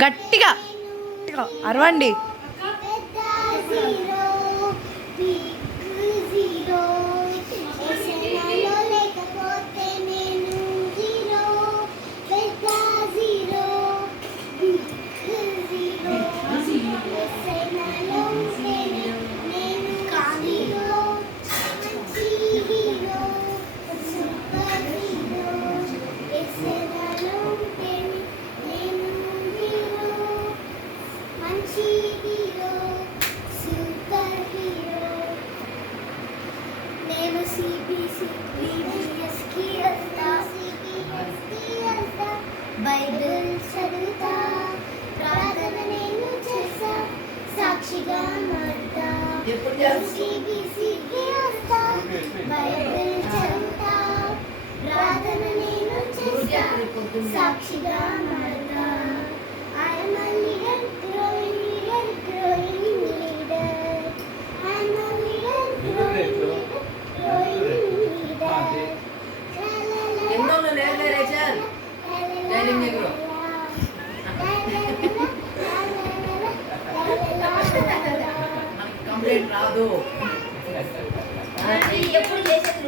గట్టిగా అరవండి. బైబిల్ చదువుతా, ప్రార్థన నేను చేస్తా, సాక్షిగా మారుతా. సిబిసికి వస్తా, బైబిల్ చదువుతా, ప్రార్థన నేను చేస్తా, సాక్షిగా మారుతా. I am a leader, growing leader. I am a leader, growing leader. Complaint రాదు. ఎప్పుడు చేసేది